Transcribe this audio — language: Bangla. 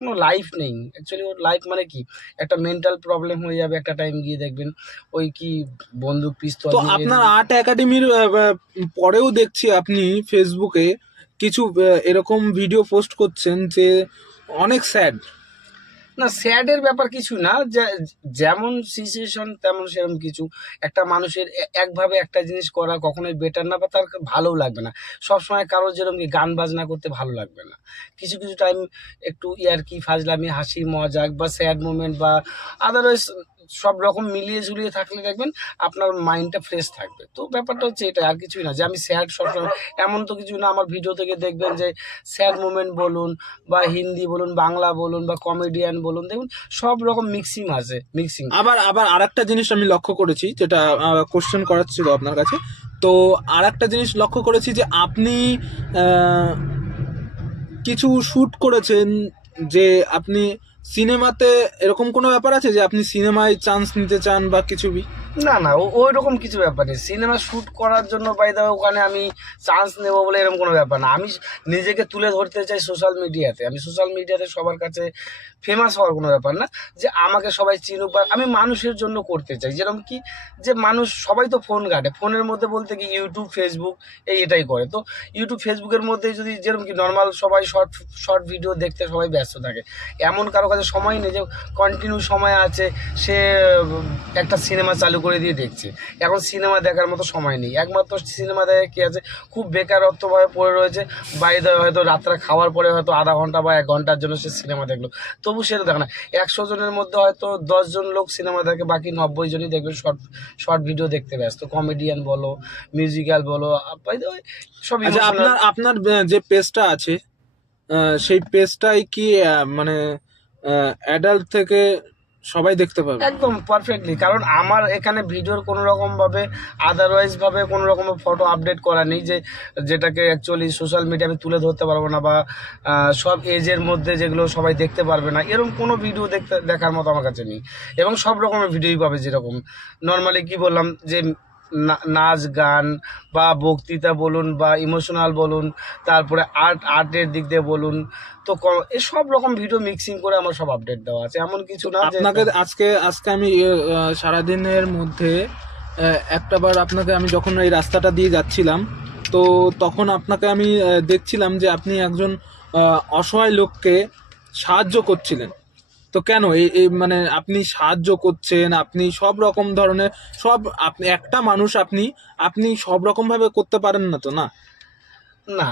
কোনো লাইফ নেই অ্যাকচুয়ালি। ওর লাইফ মানে কি, একটা মেন্টাল প্রবলেম হয়ে যাবে একটা টাইম গিয়ে, দেখবেন ওই কি বন্দুক পিস্তল তো নিয়ে আপনার আর্ট একাডেমির পরেও দেখছি আপনি ফেসবুকে কিছু এরকম ভিডিও পোস্ট করছেন যে অনেক স্যাড। না, স্যাডের ব্যাপার কিছু না, যেমন সিচুয়েশন তেমন সেরকম কিছু। একটা মানুষের একভাবে একটা জিনিস করা কখনোই বেটার না, বা তার ভালোও লাগবে না। সবসময় কারোর যেরকম কি গান বাজনা করতে ভালো লাগবে না। কিছু কিছু টাইম একটু ইয়ার্কি ফাজলামি হাসি মজাক বা স্যাড মোমেন্ট বা আদারওয়াইজ সব রকম মিলিয়ে ঝুলিয়ে থাকলে দেখবেন আপনার মাইন্ডটা ফ্রেশ থাকবে। তো ব্যাপারটা হচ্ছে এটা, আর কিছুই না যে আমি স্যাড সবসময়, এমন তো কিছু না। আমার ভিডিও থেকে দেখবেন যে স্যাড মোমেন্ট বলুন বা হিন্দি বলুন, বাংলা বলুন বা কমেডিয়ান বলুন, দেখুন সব রকম মিক্সিং আছে, মিক্সিং। আবার আবার আরেকটা জিনিস আমি লক্ষ্য করেছি, যেটা কোশ্চেন করার ছিল আপনার কাছে। তো আরেকটা জিনিস লক্ষ্য করেছি যে আপনি আহ, কিছু শুট করেছেন, যে আপনি সিনেমাতে এরকম কোনো ব্যাপার আছে যে আপনি সিনেমায় চান্স নিতে চান বা কিছু না না, ওই রকম কিছু ব্যাপার নেই। সিনেমা শ্যুট করার জন্য বাই দা ওখানে আমি চান্স নেবো বলে এরকম কোনো ব্যাপার না। আমি নিজেকে তুলে ধরতে চাই সোশ্যাল মিডিয়াতে। আমি সোশ্যাল মিডিয়াতে সবার কাছে ফেমাস হওয়ার কোনো ব্যাপার না, যে আমাকে সবাই চিনুক, বা আমি মানুষের জন্য করতে চাই। যেরকম কি, যে মানুষ সবাই তো ফোন ঘাটে, ফোনের মধ্যে বলতে কি ইউটিউব ফেসবুক এটাই করে। তো ইউটিউব ফেসবুকের মধ্যে যদি যেরকম কি নর্মাল সবাই শর্ট শর্ট ভিডিও দেখতে সবাই ব্যস্ত থাকে, এমন কারো কাছে সময় নেই যে কন্টিনিউ সময় আছে সে একটা সিনেমা চালু করে দিয়ে দেখছে। এখন সিনেমা দেখার মতো সময় নেই। একমাত্র সিনেমা দেখে কী আছে, খুব বেকারত্বভাবে পড়ে রয়েছে, বাড়িতে হয়তো রাত্রে খাওয়ার পরে হয়তো আধা ঘন্টা বা 1 ঘন্টার জন্য সে সিনেমা দেখলো, তবু সেটা দেখে না। 100 জনের মধ্যে হয়তো 10 জন লোক সিনেমা দেখে, বাকি 90 জনই দেখবে শর্ট শর্ট ভিডিও দেখতে ব্যস্ত। কমেডিয়ান বলো, মিউজিক্যাল বলো, সব আচ্ছা, ইমোশনাল। আপনার আপনার যে পেজটা আছে, সেই পেজটাই কি মানে অ্যাডাল্ট থেকে সবাই দেখতে পাবে? একদম পারফেক্টলি, কারণ আমার এখানে ভিডিওর কোনো রকমভাবে আদারওয়াইজভাবে কোনো রকম ফটো আপডেট করা নেই, যেটাকে অ্যাকচুয়ালি সোশ্যাল মিডিয়া আমি তুলে ধরতে পারবো না, বা সব এজের মধ্যে যেগুলো সবাই দেখতে পারবে না, এরকম কোনো ভিডিও দেখার মতো আমার কাছে নেই। এবং সব রকমের ভিডিওই পাবে, যেরকম নর্মালি কি বললাম যে নাচ গান বা বক্তৃতা বলুন বা ইমোশনাল বলুন, তারপরে আর্টের দিক দিয়ে বলুন, তো এই সব রকম ভিডিও মিক্সিং করে আমার সব আপডেট দেওয়া আছে, এমন কিছু তো না যে। আপনাকে আজকে আজকে আমি সারাদিনের মধ্যে একটা বার আপনাকে, আমি যখন এই রাস্তাটা দিয়ে যাচ্ছিলাম, তো তখন আপনাকে আমি দেখছিলাম যে আপনি একজন অসহায় লোককে সাহায্য করছিলেন। তো কেন এই এই মানে আপনি সাহায্য করছেন, আপনি সব রকম ধরনের, সব আপনি একটা মানুষ, আপনি আপনি সব রকম ভাবে করতে পারেন না তো, না? না,